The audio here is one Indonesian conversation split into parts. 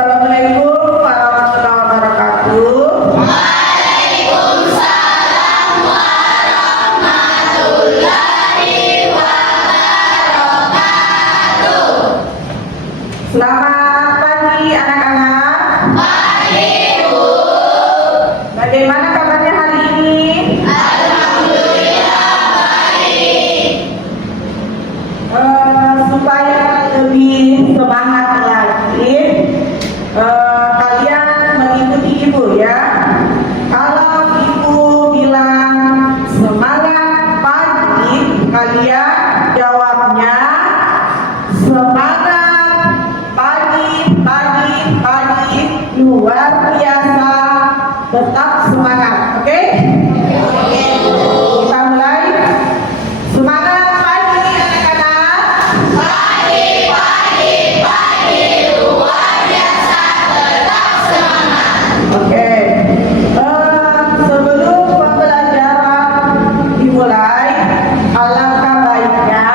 Assalamualaikum warahmatullahi wabarakatuh. Waalaikumsalam warahmatullahi wabarakatuh. Selamat pagi anak-anak. Pagi, Bu. Bagaimana kabarnya hari ini? Alhamdulillah baik. Supaya lebih semangat lagi, kalian mengikuti ibu ya. Kalau ibu bilang semangat pagi, kalian jawabnya semangat pagi, pagi, pagi, luar biasa, tetap semangat, oke? Kita mulai. Semangat pagi anak-anak. Pagi, pagi, pagi, luar biasa, tetap semangat. Oke. Sebelum pembelajaran dimulai, alangkah baiknya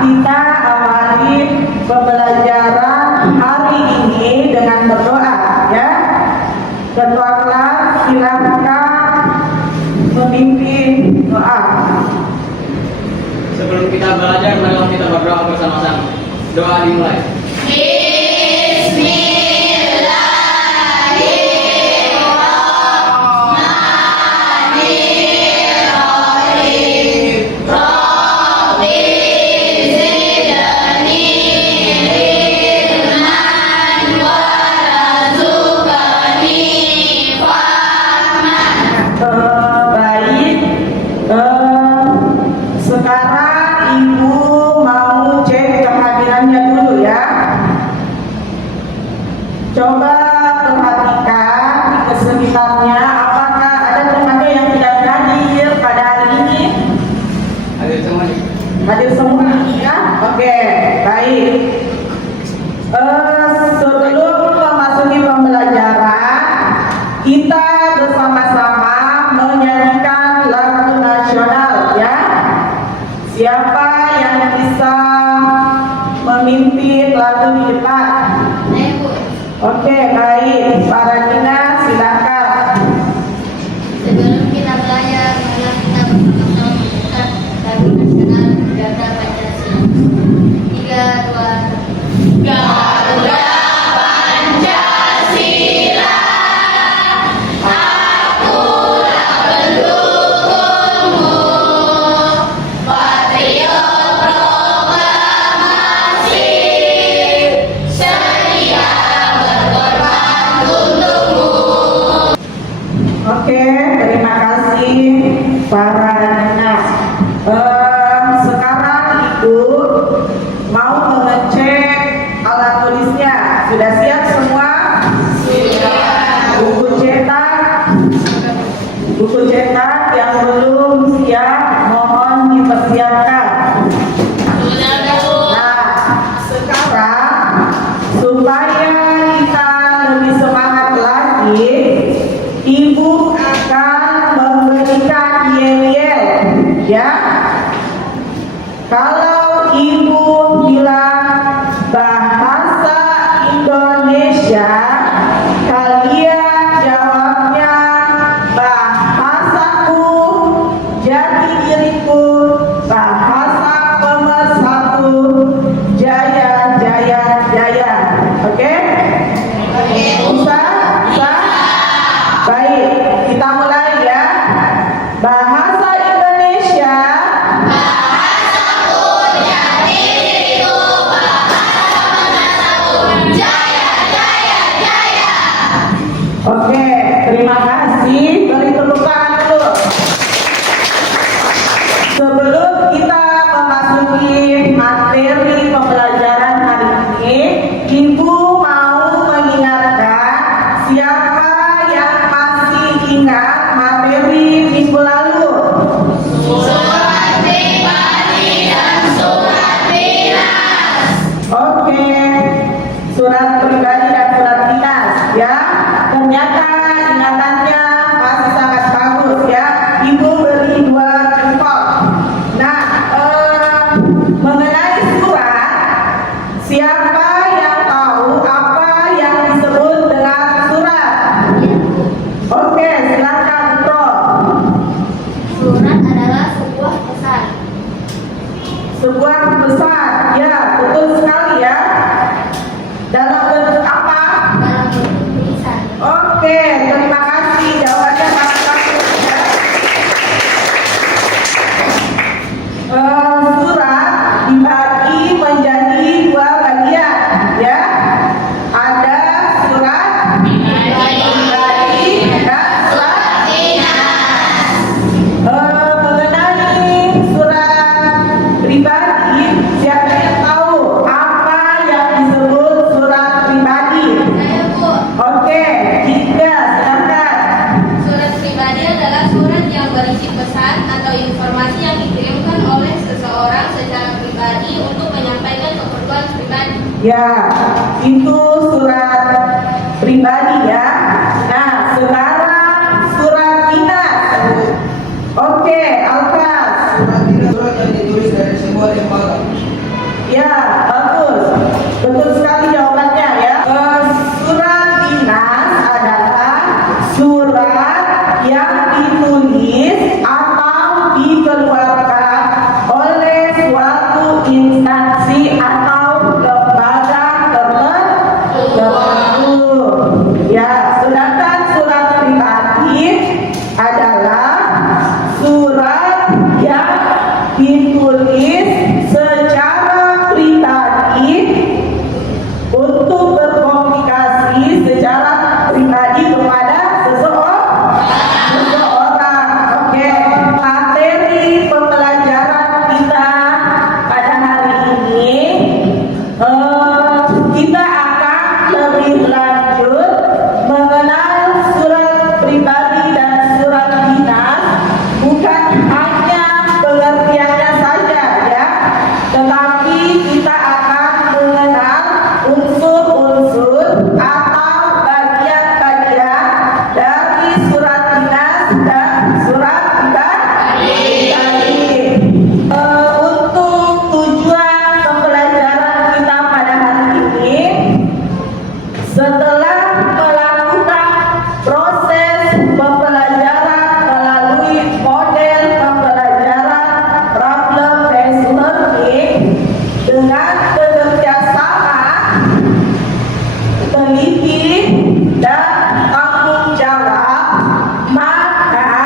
kita awali pembelajaran hari ini dengan berdoa ya. Ketua kelas silakan memimpin doa. Sebelum kita belajar, mari kita berdoa bersama-sama. Doa dimulai. Bismillahirrahmanirrahim. Rabbi zidni ilman warzuqni fahman. Baik. Sekarang ibu mau cek kehadirannya dulu ya. Coba perhatikan di sekitarnya, apakah ada temannya yang tidak hadir pada hari ini? Hadir semua nih. Hadir semua ya? Oke, baik. Sebelum memasuki pembelajaran, kita bersama-sama menyanyikan lagu nasional ya. Siapa yang bisa memimpin lagu di depan? Oke, baik. Para Gina, silakan. Sebelum kita belajar, marilah kita bersama-sama menyanyikan lagu nasional Garuda Pancasila. 3, 2, 1. Garuda Pancasila, akulah pendukungmu, patriot proklamasi, sedia berkorban untukmu. Oke, terima kasih para Gina. Sekarang ibu mau mengecek alat tulisnya. Sudah siap semua? Buku cetak yang belum siap mohon dipersiapkan. Nah, sekarang supaya kita lebih semangat lagi, ibu akan memberikan yel-yel ya. Kalau ibu bilang bahasa Indonesia, kalian jawabnya bahasaku, jati diriku, bahasa pemersatu, jaya, jaya, jaya. Oke? Bisa? Bisa? Baik, kita mulai ya. Bahasa Indonesia. Bahasaku, jati diriku, bahasa pemersatu, jaya, jaya, jaya. Oke, terima kasih. Beri tepuk tangan dulu. Sebelum kita memasuki materi pembelajaran hari ini, ibu mau mengingatkan siapa yang masih ingat materi minggu lalu. Surat pribadi dan surat dinas. Oke, surat pribadi dan surat dinas ya. Ternyata ingatannya masih sangat bagus ya. Ibu beri 2 jempol. Nah, sebuah pesan. Ya, betul sekali ya. Dalam bentuk apa? dalam bentuk tulisan. Oke, terima kasih. Jawabannya sangat bagus ya. Surat dibagi menjadi dua bagian ya. Ada surat pribadi dan surat mengenai surat pribadi, siapa yang tahu apa yang disebut surat pribadi? Saya, Bu. Oke, Dinda, silakan. Surat pribadi adalah surat yang berisi pesan atau informasi yang dikirimkan oleh seseorang secara pribadi untuk menyampaikan keperluan pribadi. Ya, itu surat pribadi ya. Nah, sekarang surat dinas. Oke, Alkas. Surat ini surat yang ditulis dari sebuah lembaga. Ya, bagus. Betul sekali jawabannya ya. Surat dinas adalah surat yang ditulis atau dikeluarkan oleh suatu instansi atau lembaga tertentu. Ya, sedangkan surat pribadi adalah surat yang ditulis secara pribadi untuk berkomunikasi secara pribadi kepada seseorang. Oke, materi pembelajaran kita pada hari ini kita akan lebih lanjut mengenal surat pribadi dan surat dinas, bukan hanya pengertiannya saja ya, tetapi kita akan mengenal unsur-unsur atau bagian-bagian dari surat dinas dan surat pribadi. Untuk tujuan pembelajaran kita pada hari ini, setelah melakukan proses pembelajaran melalui model pembelajaran problem based learning dengan bekerjasama, teliti dan tanggung jawab, maka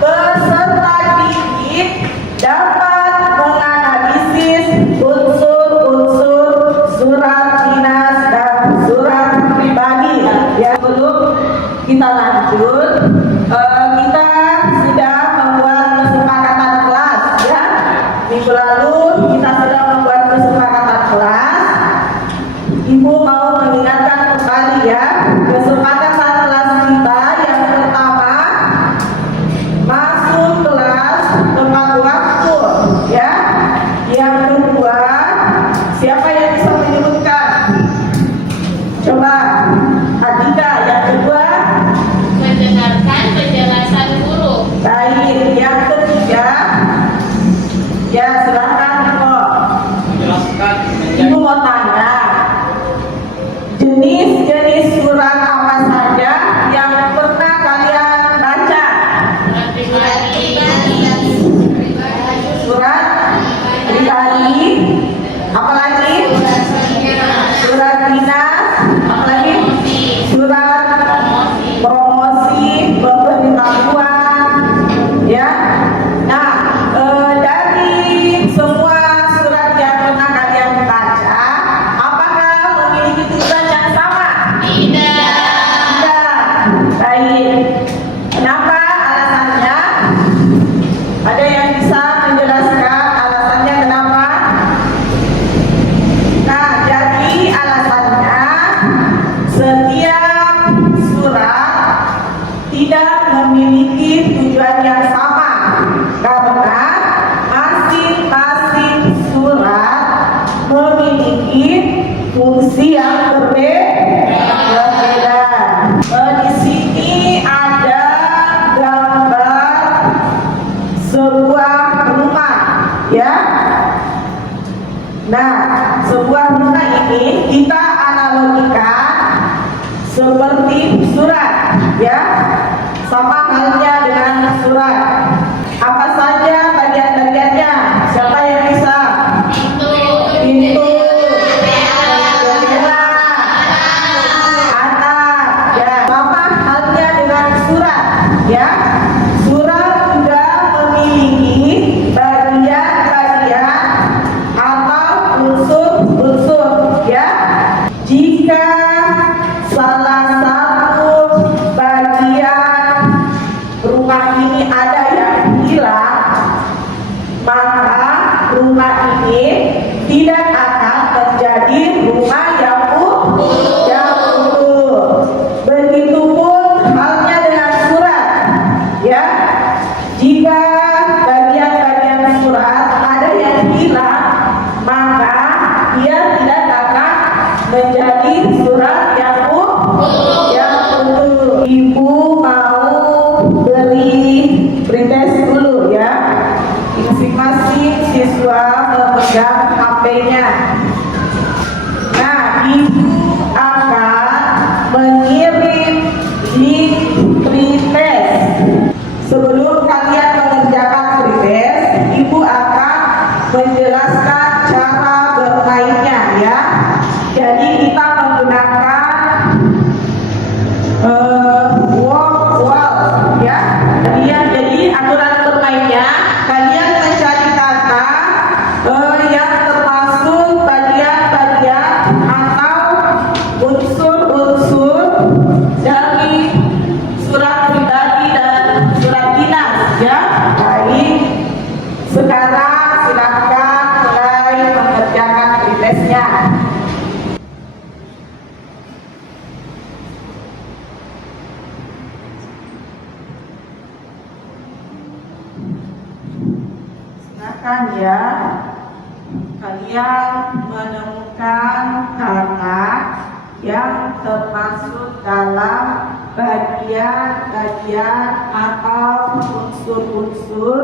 peserta didik dapat menganalisis unsur-unsur surat dinas dan surat pribadi. Ya, sebelum kita lanjut, kita sudah membuat kesepakatan kelas ya. Minggu lalu kita sudah membuat kesepakatan kelas. Ibu mau mengingatkan kembali ya, kesepakatan kelas kita yang pertama, masuk kelas tepat waktu ya. Yang kedua, siapa yang bisa menyebutkan? Coba Adika. Yang kedua, Mendengarkan penjelasan guru. baik. Yang ketiga, ya silakan kok. Menjelaskan Ibu mau tanya, jenis-jenis surat apa saja yang pernah kalian baca? Surat pribadi, apalagi? Surat dinas, apalagi? Surat promosi, pemberitahuan, ya. Nah, dari semua surat yang pernah kalian baca, apakah memiliki tujuan yang sama? Tidak. Tidak. Baik. Kenapa alasannya? Ada yang bisa menjelaskan alasannya kenapa? Nah, jadi alasannya setiap surat tidak memiliki tujuan yang sama karena masing-masing surat memiliki fungsi yang berbeda. Di sini ada gambar sebuah rumah ya. Nah, sebuah rumah ini kita analogikan seperti surat ya, sama halnya dengan surat. Apa saja bagian-bagiannya? Siapa yang bisa rumah ini tidak akan menjadi rumah yang utuh. Begitupun halnya dengan surat, ya. Jika bagian-bagian surat ada yang hilang, maka dia tidak akan menjadi surat yang utuh. Ibu mau beri pretest dulu, ya. Masing-masing siswa memegang HP-nya. Nah, ibu akan mengirim link pretest. Sebelum kalian mengerjakan pretest, ibu akan menjelaskan cara bermainnya, ya. Jadi kita menggunakan walk, ya. Jadi aturan bermainnya, kalian mencari kata yang termasuk bagian-bagian atau unsur-unsur dari surat pribadi dan surat dinas, ya. Baik, sekarang silakan mulai mengerjakan pretestnya. Silakan, ya. Kalian menemukan kata yang termasuk dalam bagian-bagian atau unsur-unsur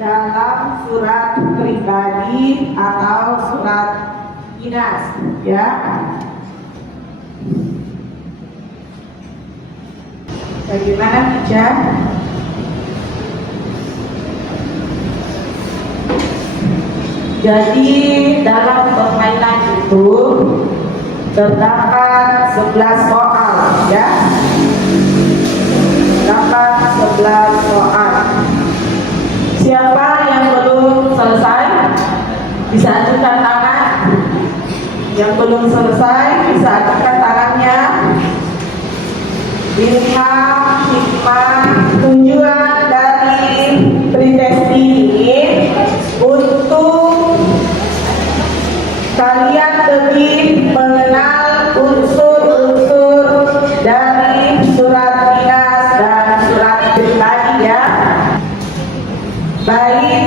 dalam surat pribadi atau surat dinas, ya. Bagaimana, Pica? Jadi dalam permainan itu terdapat 11 soal, ya. Terdapat 11 soal. Siapa yang belum selesai bisa ajukan tangan. Yang belum selesai bisa ajukan tangannya. Ilham, hikmah, tujuan dari pretest ini untuk kalian lebih mengenal unsur-unsur dari surat dinas dan surat pribadi, ya. Baik,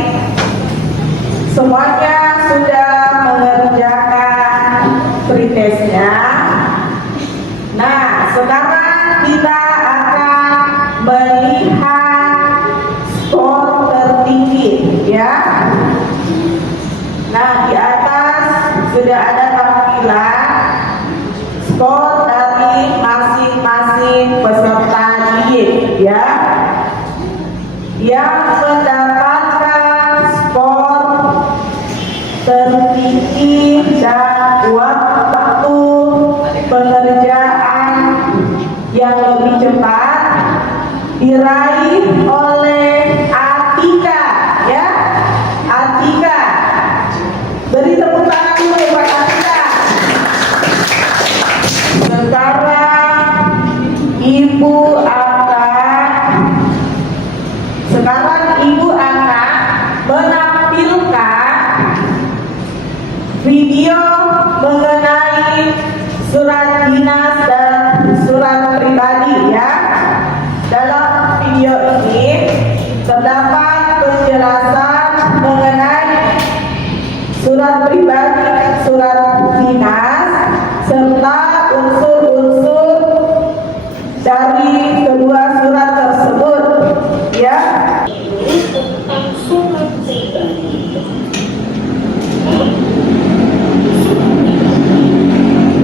semuanya sudah mengerjakan pretestnya. Nah, sekarang kita akan melihat skor tertinggi, ya. Nah, di atas sudah ada tampilan skor dari masing-masing peserta didik, ya. Yang mendapatkan skor tertinggi dan waktu pengerjaan yang lebih cepat diraih oleh Atika, ya. Atika, beri tepuk tangan dulu buat Atika. Sekarang ibu akan menampilkan video mengenai surat dinas dan surat pribadi, ya. Dalam video ini terdapat penjelasan mengenai surat pribadi dan surat dinas serta unsur-unsur dari kedua surat tersebut, ya. Tentang surat pribadi.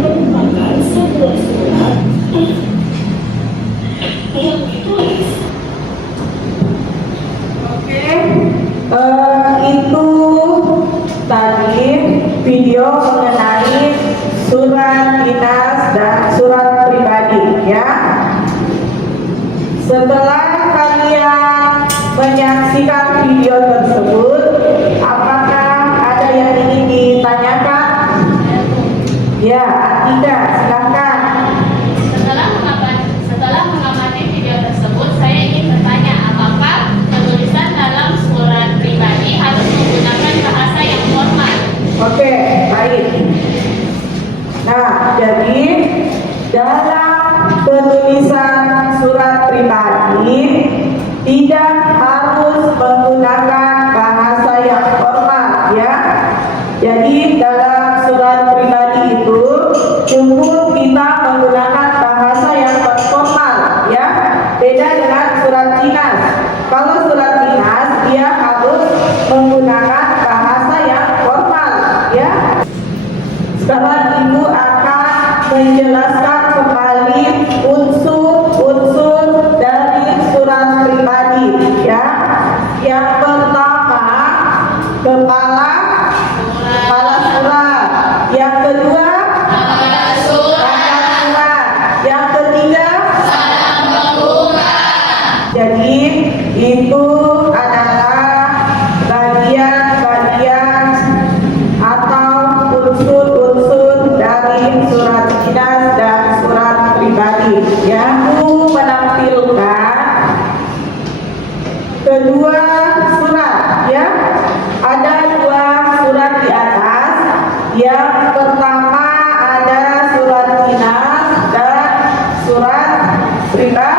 Merupakan sebuah surat yang ditulis. Oke, itu tadi video mengenai surat dinas dan surat pribadi, ya. Setelah kalian menyaksikan video tersebut, apakah ada yang ingin ditanyakan? Ya, Atika, silakan. Setelah mengamati video tersebut, saya ingin bertanya, apakah penulisan dalam surat pribadi jadi dalam penulisan surat pribadi tidak harus menggunakan bahasa yang formal ya. Jadi dalam surat pribadi itu cukup kita menggunakan bahasa yang formal ya. Beda dengan surat dinas. Kalau surat dinas dia harus menggunakan bahasa yang formal ya. Sekarang Ibu akan menjelaskan kembali unsur-unsur dari surat pribadi ya. Yang pertama kepala surat, yang kedua rangka surat, yang ketiga jadi itu adalah bagian-bagian atau unsur-unsur dari surat dinas dan surat pribadi. Yang menampilkan kedua surat ya. Ada dua surat di atas. Yang pertama ada surat dinas dan surat pribadi.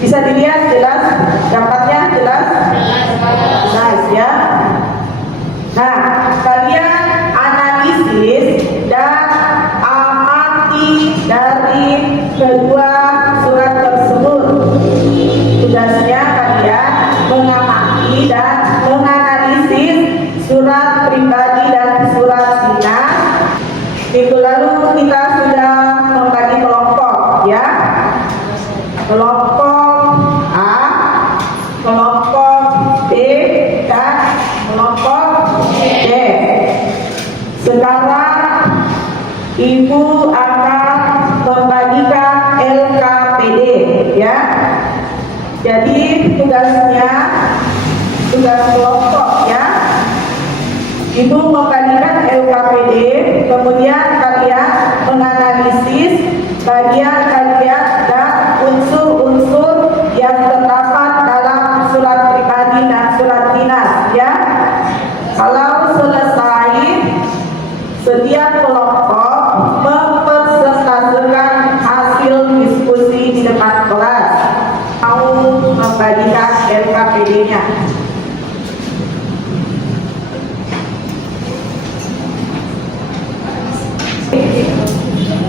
Bisa dilihat jelas dapatnya jelas ya. Nah, kalian analisis dan amati dari kedua surat tersebut. Tugasnya kalian mengamati dan menganalisis surat pribadi dan surat dinas. Minggu lalu kita sudah membagi kelompok ya. Kelompok A, kelompok B, dan kelompok D. Sekarang Ibu akan membagikan LKPD ya. Jadi tugas kelompok ya. Ibu membagikan LKPD, kemudian kalian menganalisis bagian-bagian dan unsur-unsur yang terdapat dalam surat pribadi dan surat dinas ya. Kalau selesai, setiap kelompok mempresentasikan hasil diskusi di depan kelas. Mau membagikan LKPD-nya.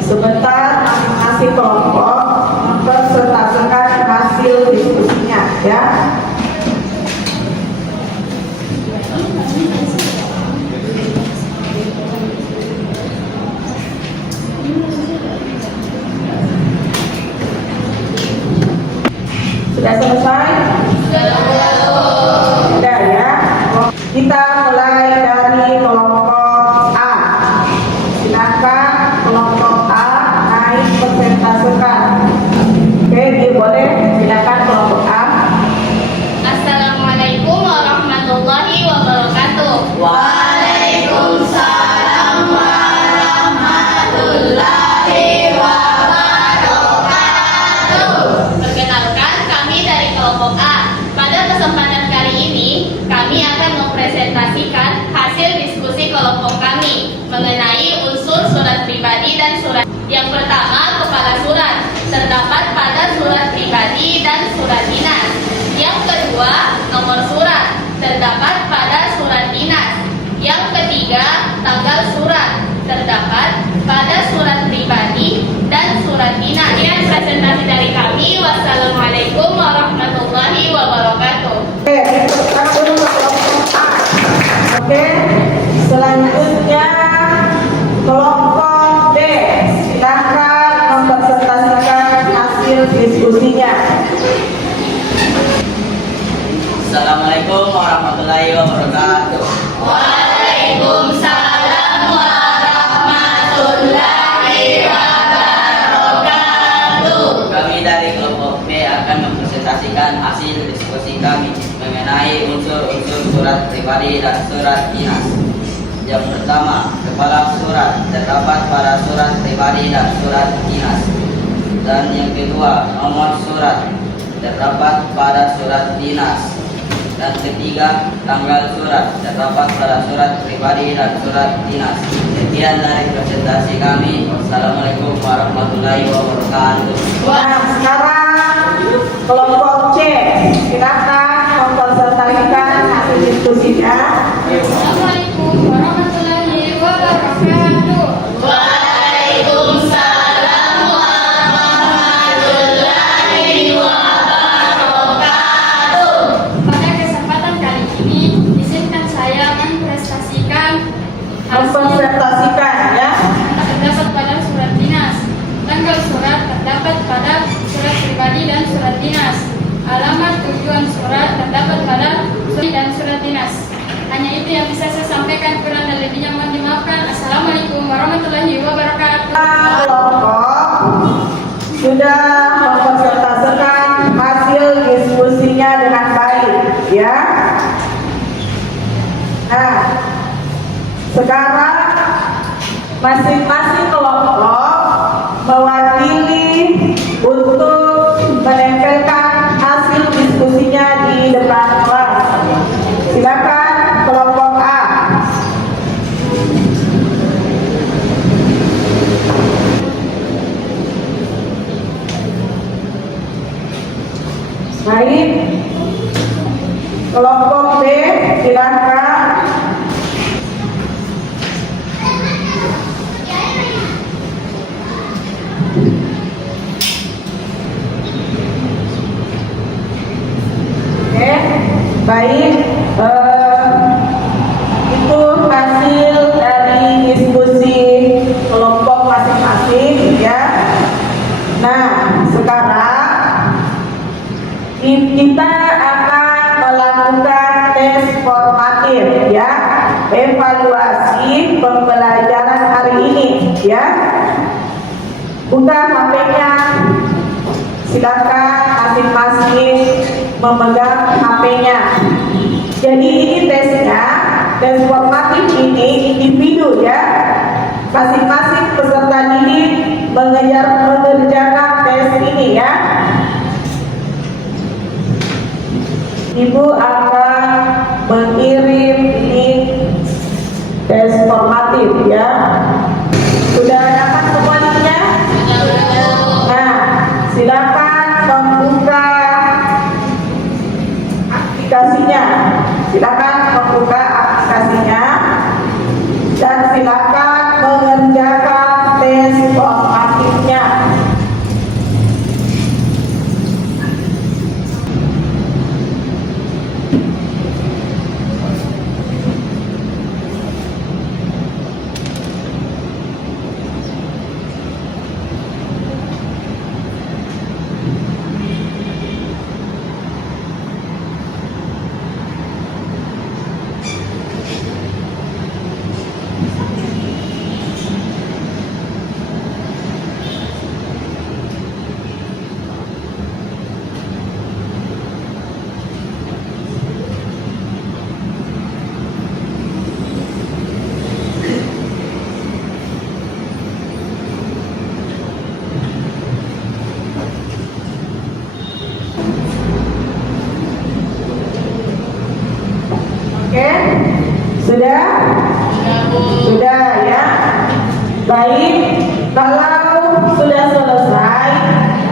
Sebentar masing-masing kelompok mempresentasikan hasil diskusinya ya. Sudah selesai? Sudah ya. Kita mulai dari kelompok A. Silakan kelompok A naik presentasikan. Oke, dia boleh. Silakan kelompok A. Assalamualaikum warahmatullahi wabarakatuh. Waalaikumsalam warahmatullahi wabarakatuh. Perkenalkan, kami dari kelompok A. Pada kesempatan kali ini, kami akan mempresentasikan hasil diskusi kelompok kami mengenai unsur surat pribadi dan surat. Yang pertama, kepala surat terdapat pada surat pribadi dan surat dinas. Yang kedua, nomor surat terdapat pada surat dinas. Yang ketiga, tanggal surat terdapat pada surat pribadi dan surat dinas. Sekian presentasi dari kami. Wassalamualaikum warahmatullahi wabarakatuh. Oke, kita dulu ke kelompok A. Oke, selanjutnya kelompok B. Silakan mempresentasikan hasil diskusinya. Assalamualaikum warahmatullahi wabarakatuh. Waalaikumsalam warahmatullahi wabarakatuh. Kami dari kelompok B akan mempresentasikan hasil diskusi kami mengenai unsur-unsur surat pribadi dan surat dinas. Yang pertama, kepala surat terdapat pada surat pribadi dan surat dinas. Dan yang kedua, nomor surat terdapat pada surat dinas. Dan ketiga, tanggal surat terdapat pada surat pribadi dan surat dinas. Sekian dari presentasi kami. Wassalamualaikum warahmatullahi wabarakatuh. Nah, sekarang kelompok C, silakan mempresentasikan hasil diskusinya. Assalamualaikum warahmatullahi wabarakatuh. Waalaikumsalam warahmatullahi wabarakatuh. Pada kesempatan kali ini, izinkan saya mempresentasikan Mempresentasikan ya. terdapat pada surat dinas. Tanggal surat terdapat pada surat pribadi dan surat dinas. Alamat tujuan surat terdapat pada surat dan surat dinas. Hanya itu yang bisa saya sampaikan, kurang dan lebihnya mohon dimaafkan. Assalamualaikum warahmatullahi wabarakatuh. Kelompok sudah mempresentasikan hasil diskusinya dengan baik ya. Nah, sekarang masing-masing kelompok mewakili untuk menempelkan hasil diskusinya di depan kelas. Silakan kelompok A. Baik. Kelompok B, silakan. Oke, baik. Itu hasil dari diskusi kelompok masing-masing ya. Nah, sekarang kita akan melakukan tes formatif ya, evaluasi pembelajaran hari ini ya. Buka HP-nya, silakan masing-masing memegang HP-nya. Jadi ini tesnya, tes formatif ini individu ya. Masing-masing peserta didik mengerjakan tes ini ya. Ibu akan mengirim link tes formatif ya. Sudah dapat semua linknya? Nah, silakan membuka aplikasinya. Silakan membuka aplikasinya dan silakan mengerjakan tes formatifnya. Oke, sudah? Sudah ya. Baik, kalau sudah selesai,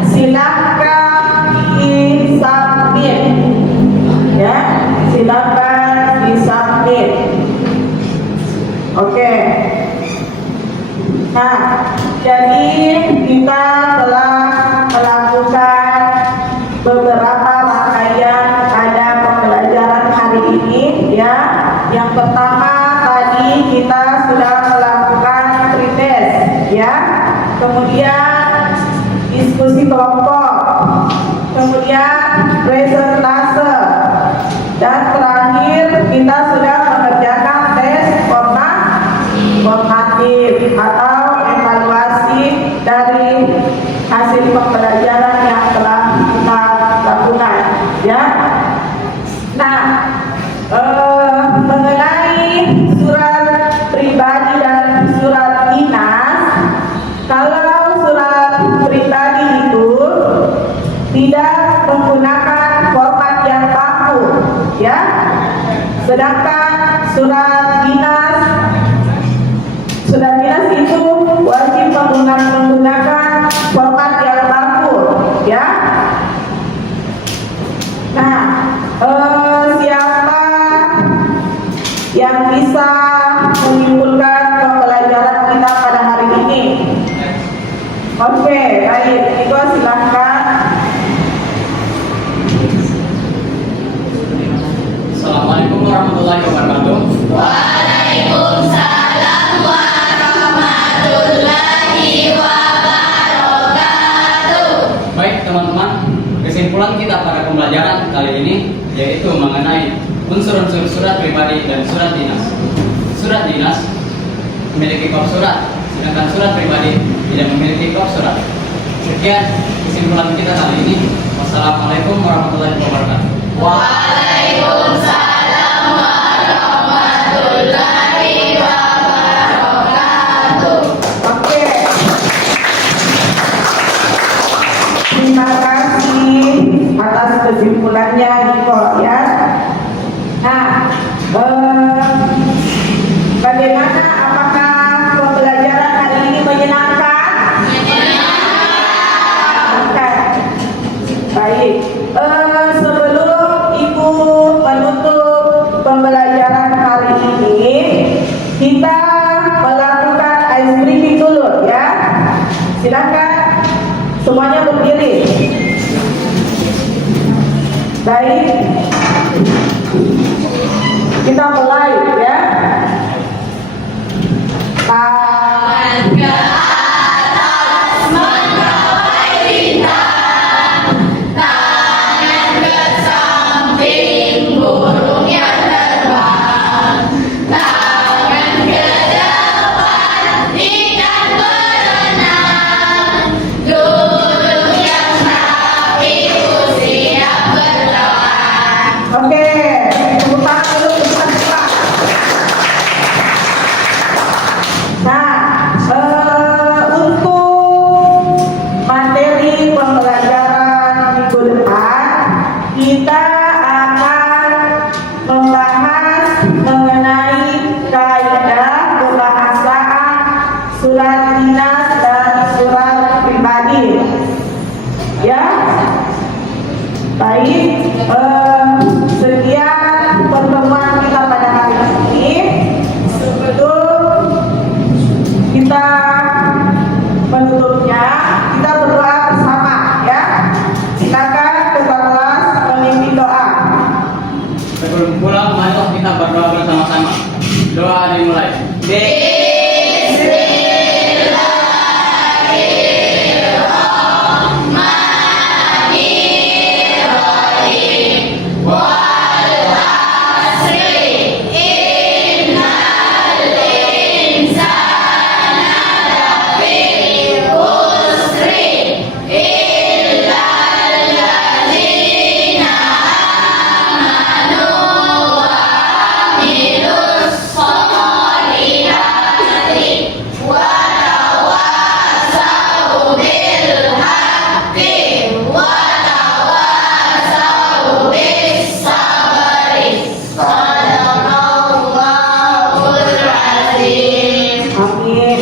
silakan di-submit. Ya, silakan di-submit. Oke. Nah, jadi kita telah melakukan beberapa rangkaian pada pembelajaran hari ini ya. Yang pertama tadi kita sudah melakukan pretest ya. Kemudian diskusi kelompok. Kemudian presentase. Dan terakhir kita sudah mengerjakan tes formatif atau evaluasi dari hasil pembelajaran yang telah kita lakukan ya. Nah, mengenai surat pribadi dan surat dinas, kalau surat pribadi itu tidak menggunakan format yang baku ya. Sedangkan surat dinas itu wajib menggunakan format yang baku, ya. Nah, siapa yang bisa menyimpulkan pembelajaran kita pada hari ini? Oke, baik. Itu silahkan. Assalamualaikum warahmatullahi wabarakatuh. Waalaikumsalam warahmatullahi wabarakatuh. Baik teman-teman, kesimpulan kita pada pembelajaran kali ini yaitu mengenai unsur-unsur surat pribadi dan surat dinas. Surat dinas memiliki kop surat, sedangkan surat pribadi tidak memiliki kop surat. Sekian kesimpulan kita kali ini. Wassalamualaikum warahmatullahi wabarakatuh. Waalaikumsalam warahmatullahi wabarakatuh. Oke. Terima kasih atas kesimpulannya, Niko, ya. Nah, bagaimana? Apakah pembelajaran hari ini menyenangkan? Menyenangkan. Baik. Sebelum Ibu menutup pembelajaran hari ini, kita melakukan ice breaking dulu, ya. Silakan semuanya berdiri. Baik. Kita mulai, ya. Tangan ke atas menggapai bintang, tangan ke samping burung yang terbang, tangan ke depan ikan berenang, duduk yang rapi siap berlawan. Oke, tepuk tangan dulu bersama-sama. Nah, untuk materi pembelajaran minggu depan, kita akan membahas mengenai kaidah kebahasaan surat dinas dan surat pribadi. Ya, baik. Sekian pertemuan kita pada hari ini. Sebelum kita menutupnya, kita berdoa bersama, ya. Silakan ketua kelas memimpin doa. Sebelum pulang, marilah kita berdoa bersama-sama. Doa dimulai. Amin.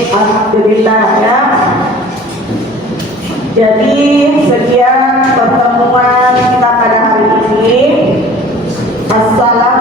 Alhamdulillah, ya. Jadi sekian pertemuan kita pada hari ini. Assalamualaikum